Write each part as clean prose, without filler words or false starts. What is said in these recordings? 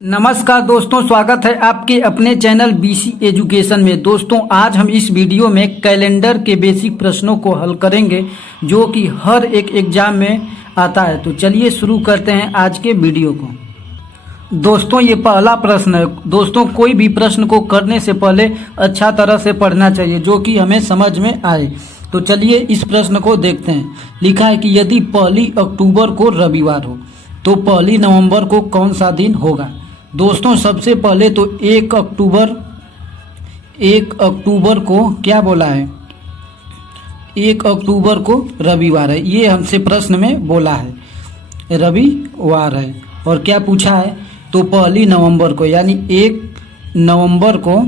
नमस्कार दोस्तों, स्वागत है आपके अपने चैनल बीसी एजुकेशन में। दोस्तों, आज हम इस वीडियो में कैलेंडर के बेसिक प्रश्नों को हल करेंगे जो कि हर एक एग्जाम में आता है। तो चलिए शुरू करते हैं आज के वीडियो को। दोस्तों, ये पहला प्रश्न है। दोस्तों, कोई भी प्रश्न को करने से पहले अच्छा तरह से पढ़ना चाहिए जो कि हमें समझ में आए। तो चलिए इस प्रश्न को देखते हैं। लिखा है कि यदि 1 अक्टूबर को रविवार हो तो 1 नवंबर को कौन सा दिन होगा। दोस्तों, सबसे पहले तो 1 अक्टूबर को क्या बोला है, 1 अक्टूबर को रविवार है। ये हमसे प्रश्न में बोला है रविवार है। और क्या पूछा है, तो 1 नवंबर को यानी 1 नवंबर को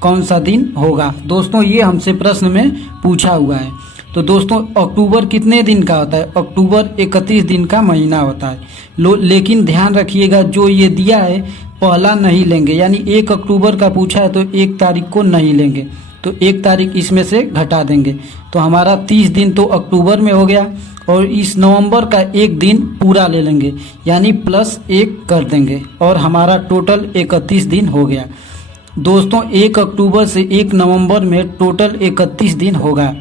कौन सा दिन होगा। दोस्तों, ये हमसे प्रश्न में पूछा हुआ है। तो दोस्तों, अक्टूबर कितने दिन का होता है? अक्टूबर 31 दिन का महीना होता है। लेकिन ध्यान रखिएगा, जो ये दिया है पहला नहीं लेंगे, यानी 1 अक्टूबर का पूछा है तो 1 तारीख को नहीं लेंगे, तो 1 तारीख इसमें से घटा देंगे। तो हमारा 30 दिन तो अक्टूबर में हो गया, और इस नवंबर का 1 दिन पूरा ले लेंगे यानी +1 कर देंगे, और हमारा टोटल 31 दिन हो गया। दोस्तों, 1 अक्टूबर से 1 नवंबर में टोटल 31 दिन होगा।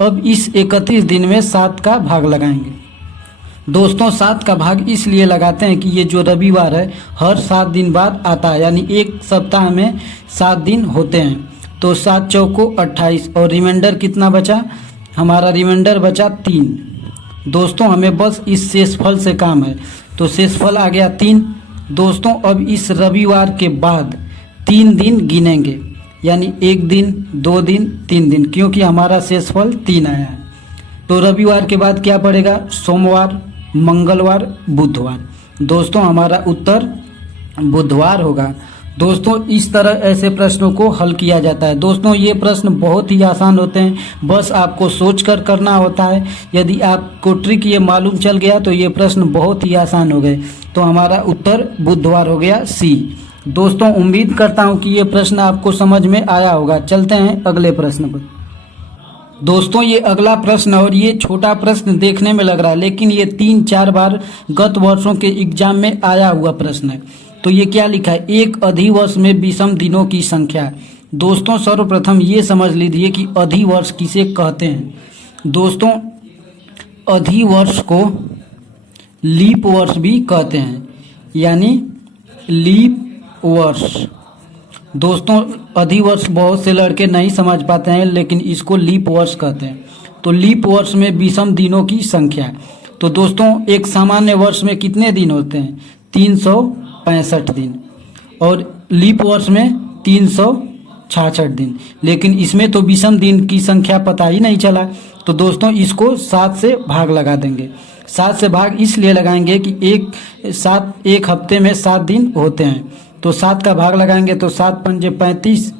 अब इस 31 दिन में 7 का भाग लगाएंगे। दोस्तों, 7 का भाग इसलिए लगाते हैं कि ये जो रविवार है हर 7 दिन बाद आता है, यानी एक सप्ताह में 7 दिन होते हैं। तो 7 चौको 28, और रिमाइंडर कितना बचा, हमारा रिमाइंडर बचा 3। दोस्तों, हमें बस इस शेषफल से काम है, तो शेषफल आ गया 3। दोस्तों, अब इस रविवार के बाद 3 दिन गिनेंगे, यानी 1 दिन, 2 दिन, 3 दिन, क्योंकि हमारा शेषफल 3 आया है। तो रविवार के बाद क्या पड़ेगा, सोमवार, मंगलवार, बुधवार। दोस्तों, हमारा उत्तर बुधवार होगा। दोस्तों, इस तरह ऐसे प्रश्नों को हल किया जाता है। दोस्तों, ये प्रश्न बहुत ही आसान होते हैं, बस आपको सोचकर करना होता है। यदि आपको ट्रिक ये मालूम चल गया तो ये प्रश्न बहुत ही आसान हो गए। तो हमारा उत्तर बुधवार हो गया, सी। दोस्तों, उम्मीद करता हूँ कि ये प्रश्न आपको समझ में आया होगा। चलते हैं अगले प्रश्न पर। दोस्तों, ये अगला प्रश्न, और ये छोटा प्रश्न देखने में लग रहा है, लेकिन ये 3-4 बार गत वर्षों के एग्जाम में आया हुआ प्रश्न है। तो ये क्या लिखा है, एक अधिवर्ष में विषम दिनों की संख्या। दोस्तों, सर्वप्रथम ये समझ लीजिए कि अधिवर्ष किसे कहते हैं। दोस्तों, अधिवर्ष को लीप वर्ष भी कहते हैं, यानी लीप वर्ष। दोस्तों, अधिवर्ष बहुत से लड़के नहीं समझ पाते हैं, लेकिन इसको लीप वर्ष कहते हैं। तो लीप वर्ष में विषम दिनों की संख्या। तो दोस्तों, एक सामान्य वर्ष में कितने दिन होते हैं, 365 दिन, और लीप वर्ष में 366 दिन। लेकिन इसमें तो विषम दिन की संख्या पता ही नहीं चला। तो दोस्तों, इसको 7 से भाग लगा देंगे। 7 से भाग इसलिए लगाएंगे कि एक हफ्ते में 7 दिन होते हैं। तो 7 का भाग लगाएंगे तो 7 पंजे 35,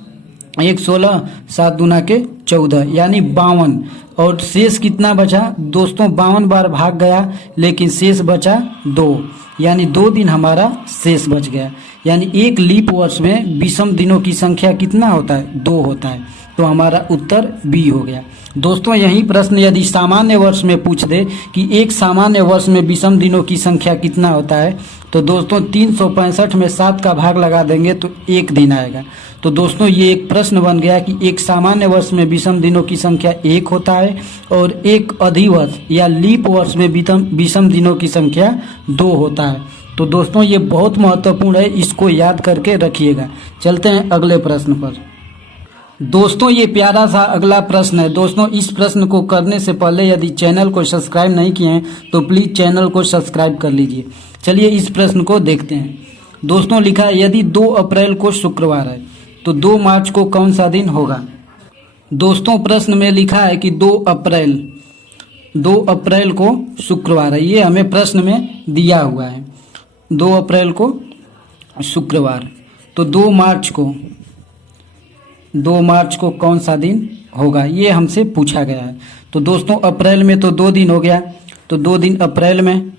1 16, 7 दूना के 14, यानी 52। और शेष कितना बचा दोस्तों, 52 बार भाग गया, लेकिन शेष बचा 2, यानी 2 दिन हमारा शेष बच गया। यानी एक लीप वर्ष में विषम दिनों की संख्या कितना होता है, 2 होता है। तो हमारा उत्तर बी हो गया। दोस्तों, यही प्रश्न यदि सामान्य वर्ष में पूछ दे कि एक सामान्य वर्ष में विषम दिनों की संख्या कितना होता है, तो दोस्तों 365 में 7 का भाग लगा देंगे तो 1 दिन आएगा। तो दोस्तों, ये एक प्रश्न बन गया कि एक सामान्य वर्ष में विषम दिनों की संख्या 1 होता है, और एक अधिवर्ष या लीप वर्ष में विषम दिनों की संख्या 2 होता है। तो दोस्तों, ये बहुत महत्वपूर्ण है, इसको याद करके रखिएगा। चलते हैं अगले प्रश्न पर। दोस्तों, ये प्यारा सा अगला प्रश्न है। दोस्तों, इस प्रश्न को करने से पहले यदि चैनल को सब्सक्राइब नहीं किए हैं तो प्लीज़ चैनल को सब्सक्राइब कर लीजिए। चलिए इस प्रश्न को देखते हैं। दोस्तों, लिखा है यदि 2 अप्रैल को शुक्रवार है तो 2 मार्च को कौन सा दिन होगा। दोस्तों, प्रश्न में लिखा है कि 2 अप्रैल को शुक्रवार है। ये हमें प्रश्न में दिया हुआ है, 2 अप्रैल को शुक्रवार। तो 2 मार्च को कौन सा दिन होगा, ये हमसे पूछा गया है। तो दोस्तों, अप्रैल में तो 2 दिन हो गया, तो 2 दिन अप्रैल में।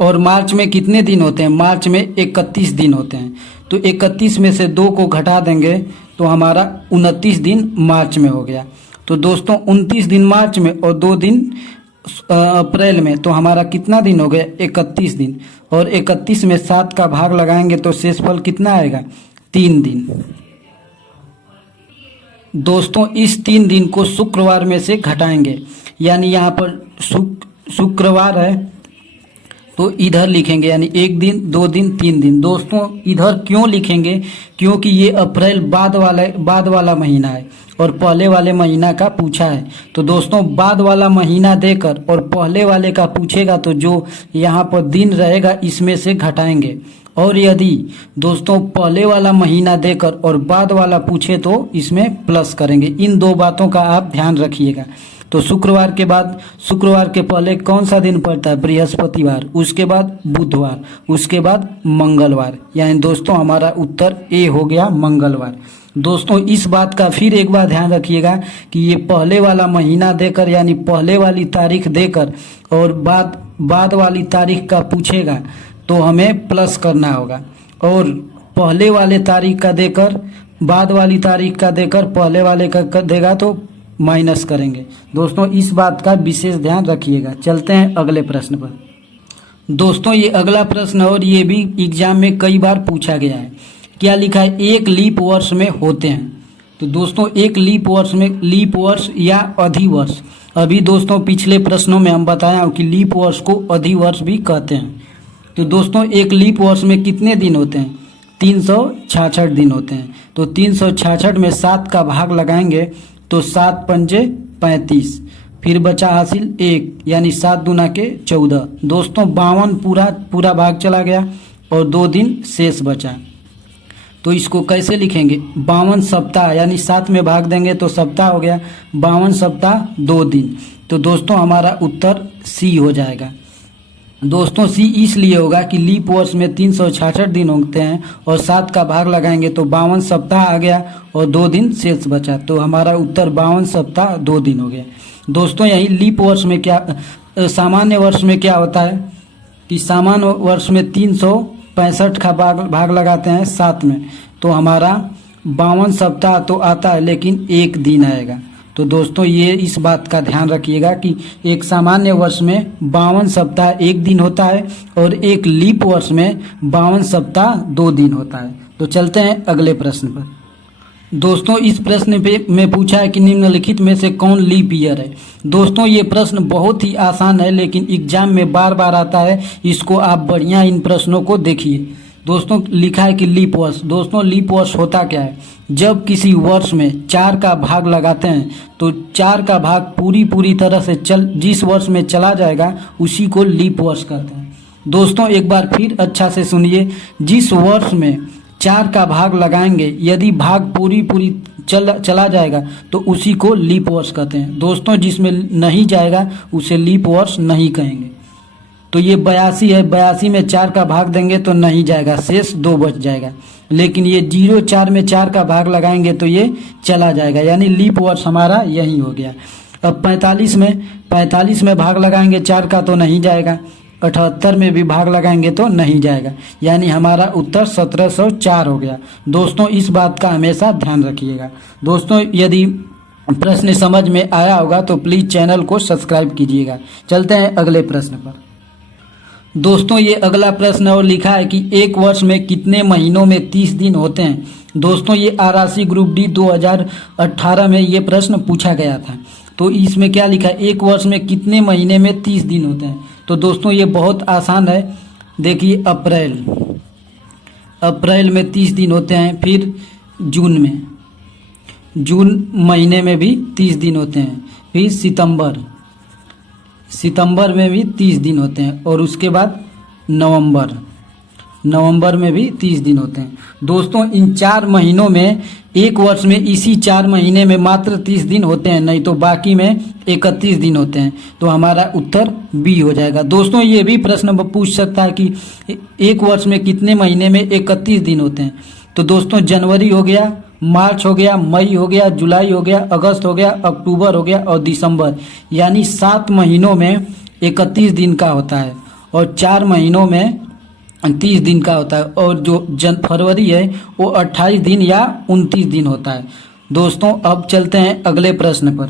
और मार्च में कितने दिन होते हैं, मार्च में 31 दिन होते हैं। तो 31 में से 2 को घटा देंगे तो हमारा 29 दिन मार्च में हो गया। तो दोस्तों, 29 दिन मार्च में और 2 दिन अप्रैल में, तो हमारा कितना दिन हो गया? 31 दिन। और 31 में 7 का भाग लगाएंगे तो शेषफल कितना आएगा? 3 दिन। दोस्तों इस 3 दिन को शुक्रवार में से घटाएंगे, यानी यहाँ पर शुक्रवार है तो इधर लिखेंगे, यानी 1 दिन, 2 दिन, 3 दिन। दोस्तों इधर क्यों लिखेंगे? क्योंकि ये अप्रैल बाद वाला महीना है और पहले वाले महीना का पूछा है। तो दोस्तों बाद वाला महीना देकर और पहले वाले का पूछेगा तो जो यहाँ पर दिन रहेगा इसमें से घटाएंगे। और यदि दोस्तों पहले वाला महीना देकर और बाद वाला पूछे तो इसमें प्लस करेंगे। इन 2 बातों का आप ध्यान रखिएगा। तो शुक्रवार के बाद, शुक्रवार के पहले कौन सा दिन पड़ता है? बृहस्पतिवार। उसके बाद बुधवार, उसके बाद मंगलवार। यानी दोस्तों हमारा उत्तर ए हो गया, मंगलवार। दोस्तों इस बात का फिर एक बार ध्यान रखिएगा कि ये पहले वाला महीना देकर यानी पहले वाली तारीख देकर और बाद वाली तारीख का पूछेगा तो हमें प्लस करना होगा, और पहले वाले तारीख का देकर बाद वाली तारीख का देकर पहले वाले का देगा तो माइनस करेंगे। दोस्तों इस बात का विशेष ध्यान रखिएगा। चलते हैं अगले प्रश्न पर। दोस्तों ये अगला प्रश्न और ये भी एग्जाम में कई बार पूछा गया है। क्या लिखा है? 1 लीप वर्ष में होते हैं। तो दोस्तों 1 लीप वर्ष में, लीप वर्ष या अधिवर्ष, अभी दोस्तों पिछले प्रश्नों में हम बताया कि लीप वर्ष को अधिवर्ष भी कहते हैं। तो दोस्तों 1 लीप वर्ष में कितने दिन होते हैं? 366 दिन होते हैं। तो 366 में 7 का भाग लगाएंगे तो 7 पंजे 35, फिर बचा हासिल 1, यानी 7 दूना के 14। दोस्तों 52 पूरा भाग चला गया और 2 दिन शेष बचा। तो इसको कैसे लिखेंगे? 52 सप्ताह, यानी 7 में भाग देंगे तो सप्ताह हो गया। 52 सप्ताह 2 दिन। तो दोस्तों हमारा उत्तर सी हो जाएगा। दोस्तों सी इसलिए होगा कि लीप वर्ष में 366 दिन होते हैं और 7 का भाग लगाएंगे तो 52 सप्ताह आ गया और 2 दिन शेष बचा। तो हमारा उत्तर 52 सप्ताह 2 दिन हो गया। दोस्तों यही लीप वर्ष में क्या, सामान्य वर्ष में क्या होता है कि सामान्य वर्ष में 365 का भाग लगाते हैं 7 में, तो हमारा 52 सप्ताह तो आता है लेकिन 1 दिन आएगा। तो दोस्तों ये इस बात का ध्यान रखिएगा कि एक सामान्य वर्ष में 52 सप्ताह 1 दिन होता है और एक लीप वर्ष में 52 सप्ताह 2 दिन होता है। तो चलते हैं अगले प्रश्न पर। दोस्तों इस प्रश्न में पूछा है कि निम्नलिखित में से कौन लीप ईयर है। दोस्तों ये प्रश्न बहुत ही आसान है लेकिन एग्जाम में बार बार आता है, इसको आप बढ़िया इन प्रश्नों को देखिए। दोस्तों लिखा है कि लीप वर्ष। दोस्तों लीप वर्ष होता क्या है? जब किसी वर्ष में 4 का भाग लगाते हैं तो 4 का भाग पूरी तरह से जिस वर्ष में चला जाएगा उसी को लीप वर्ष कहते हैं। दोस्तों एक बार फिर अच्छा से सुनिए, जिस वर्ष में 4 का भाग लगाएंगे यदि भाग पूरी चला जाएगा तो उसी को लीप वर्ष कहते हैं। दोस्तों जिसमें नहीं जाएगा उसे लीप वर्ष नहीं कहेंगे। तो ये 82 है, 82 में 4 का भाग देंगे तो नहीं जाएगा, शेष 2 बच जाएगा। लेकिन ये 04 में 4 का भाग लगाएंगे तो ये चला जाएगा, यानी लीप वर्ष हमारा यही हो गया। अब 45 में भाग लगाएंगे 4 का तो नहीं जाएगा, 78 में भी भाग लगाएंगे तो नहीं जाएगा, यानी हमारा उत्तर 1704 हो गया। दोस्तों इस बात का हमेशा ध्यान रखिएगा। दोस्तों यदि प्रश्न समझ में आया होगा तो प्लीज़ चैनल को सब्सक्राइब कीजिएगा। चलते हैं अगले प्रश्न पर। दोस्तों ये अगला प्रश्न और लिखा है कि एक वर्ष में कितने महीनों में 30 दिन होते हैं। दोस्तों ये आरआरसी ग्रुप डी 2018 में ये प्रश्न पूछा गया था। तो इसमें क्या लिखा है? एक वर्ष में कितने महीने में 30 दिन होते हैं। तो दोस्तों ये बहुत आसान है, देखिए अप्रैल में 30 दिन होते हैं, फिर जून महीने में भी 30 दिन होते हैं, फिर सितंबर में भी 30 दिन होते हैं और उसके बाद नवंबर में भी 30 दिन होते हैं। दोस्तों इन 4 महीनों में एक वर्ष में इसी 4 महीने में मात्र 30 दिन होते हैं, नहीं तो बाकी में 31 दिन होते हैं। तो हमारा उत्तर बी हो जाएगा। दोस्तों ये भी प्रश्न पूछ सकता है कि एक वर्ष में कितने महीने में 31 दिन होते हैं। तो दोस्तों जनवरी हो गया, मार्च हो गया, मई हो गया, जुलाई हो गया, अगस्त हो गया, अक्टूबर हो गया और दिसंबर, यानी 7 महीनों में 31 दिन का होता है और 4 महीनों में 30 दिन का होता है, और जो फरवरी है वो 28 दिन या 29 दिन होता है। दोस्तों अब चलते हैं अगले प्रश्न पर।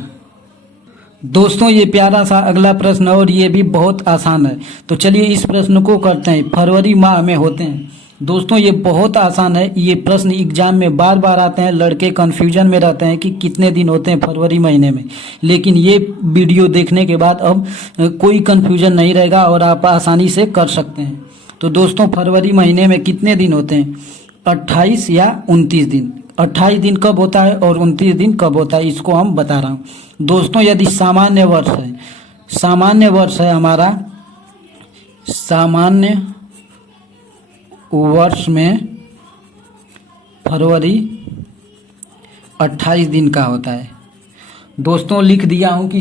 दोस्तों ये प्यारा सा अगला प्रश्न और ये भी बहुत आसान है। तो चलिए इस प्रश्न को करते हैं। फरवरी माह में होते हैं। दोस्तों ये बहुत आसान है। ये प्रश्न एग्जाम में बार बार आते हैं। लड़के कंफ्यूजन में रहते हैं कि कितने दिन होते हैं फरवरी महीने में, लेकिन ये वीडियो देखने के बाद अब कोई कंफ्यूजन नहीं रहेगा और आप आसानी से कर सकते हैं। तो दोस्तों फरवरी महीने में कितने दिन होते हैं? 28 या 29 दिन। 28 दिन कब होता है और 29 दिन कब होता है, इसको हम बता रहा हूँ। दोस्तों यदि सामान्य वर्ष है हमारा, सामान्य वर्ष में फरवरी 28 दिन का होता है। दोस्तों लिख दिया हूँ कि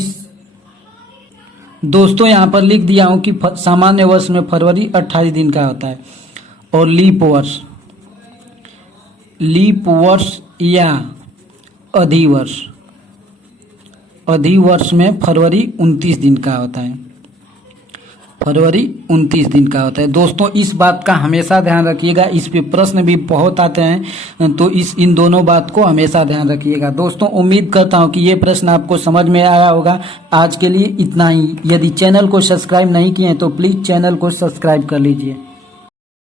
दोस्तों यहाँ पर लिख दिया हूँ कि सामान्य वर्ष में फरवरी 28 दिन का होता है। और लीप वर्ष या अधिवर्ष में फरवरी 29 दिन का होता है। फरवरी 29 दिन का होता है। दोस्तों इस बात का हमेशा ध्यान रखिएगा, इस पे प्रश्न भी बहुत आते हैं, तो इन दोनों बात को हमेशा ध्यान रखिएगा। दोस्तों उम्मीद करता हूँ कि ये प्रश्न आपको समझ में आया होगा। आज के लिए इतना ही। यदि चैनल को सब्सक्राइब नहीं किए हैं तो प्लीज़ चैनल को सब्सक्राइब कर लीजिए।